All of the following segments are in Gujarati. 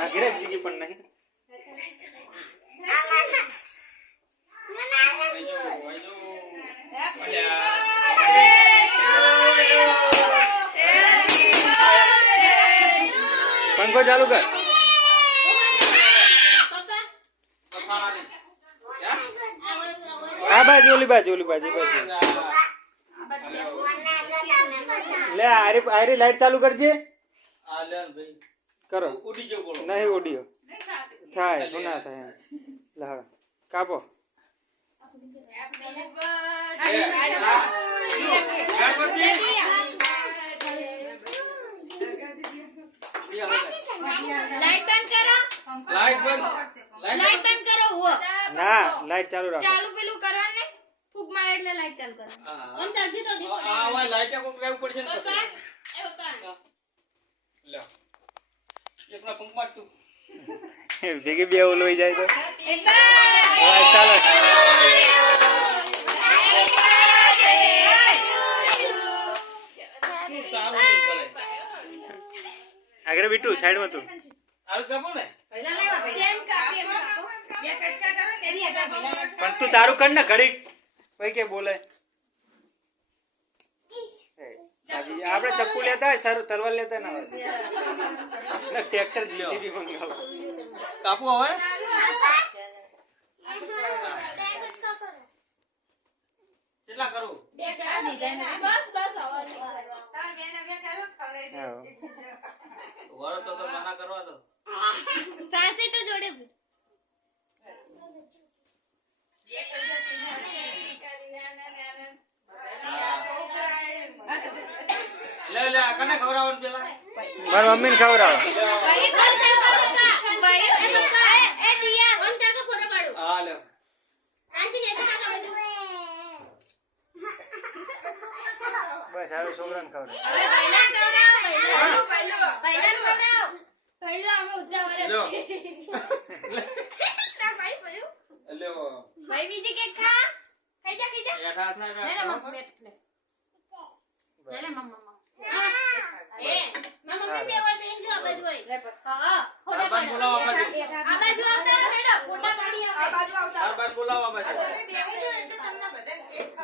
આગે દીદી પણ નહીં पंखो चालू कर आ बाजू ओली बाजू ले आरी लाइट चालू करजे करो नहीं उडियो थाय पुना थाय लहड़ कापो लाइट बंद करो लाइट बंद करो वो ना लाइट चालू रखो चालू पेलू करवा ने फूक मारे એટલે લાઈટ ચાલુ કરો ઓમ ચાલજી તો દીપો આ વા લાઈટ કો કેવું પડશે ને પપ્પા એ પપ્પા લે એકલા પંપ માર તું ભેગી બે ઓલો લઈ જાય તો ચાલો આગળ બીટુ સાઈડ માં તું આલુ કાપો ને પહેલા લેવા જેમ કાપી બે કટકા કરો ને એરી આટા પણ તું તારું કર ને ઘડી કોઈ કે બોલે આપણે ચપ્પુ લેતા સર તલવાર લેતા ના હોય ટ્રેક્ટર જીસીબી મંગાવો કાપો હવે કેટલા કરું બે કર ડિઝાઇન બસ આવા તાર બેને બે કરો ખવરે વરો તો મના કરવા દો ફ્રાંસી તો જોડે લે લે કને ખવરાવન પેલા માર મમ્મી ને ખવરાવ એ દિયા ઓમ તાકો ફોટો પાડો હા લે આજી ને કાકા બાજુ બસ હવે છોકરાને ખવરાવ પહેલો અમે ઉતાવળ જ છે તા ભાઈ ભયો લ્યો ભાઈ બીજી કે ખા ખાઈ જા એઠા હાથ ના લે મમ્મા એ મમ્મા બે હોય બેન જો બાજુ હોય હા આ બાજુ બોલાવો આ બાજુ આ બાજુ આવતા હેડો ફોટા પાડી આ બાજુ આવતા આ બાજુ બોલાવો આ બાજુ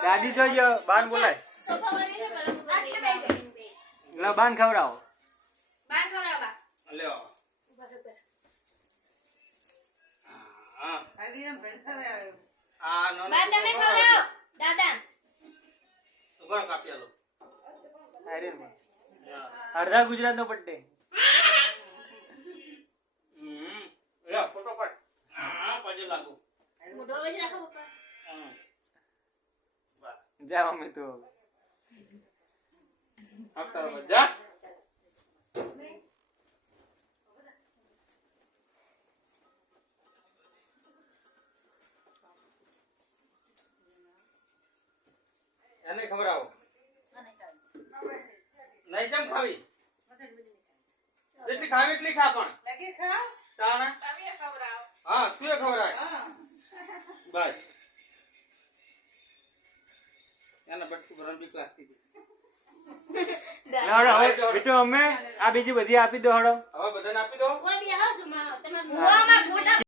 દાદી જોજો બાન બોલાય સોફા વળી ને પર આટલે બેઠો લો બાન ખવરાવો બાર ખવરાવા લ્યો હા આ નો બાર તમે ખવરાવો દાદા ઉભા કાપી આલો આયરન અડધા ગુજરાત નો પટ્ટે લે ફોટો પાડ હા પાડે લાગુ મોઢો વજ રાખો પપ્પા જા મમ્મી તો આપ તારો જા એને ખવરાવો નહીં જમ ખાવી જેટલી ખાવી એટલી ખા પણ લગે ખાવ તાણા તમે ખવરાવો હા તું એ ખવરાય બસ એને બટકું ભરન બીક લાગતી હતી લાડો હવે બેટો અમે આ બીજી બધી આપી દો હડો હવે બધાને આપી દો કોઈ બી હાઉસ માં તમાર મુવામાં ફોટા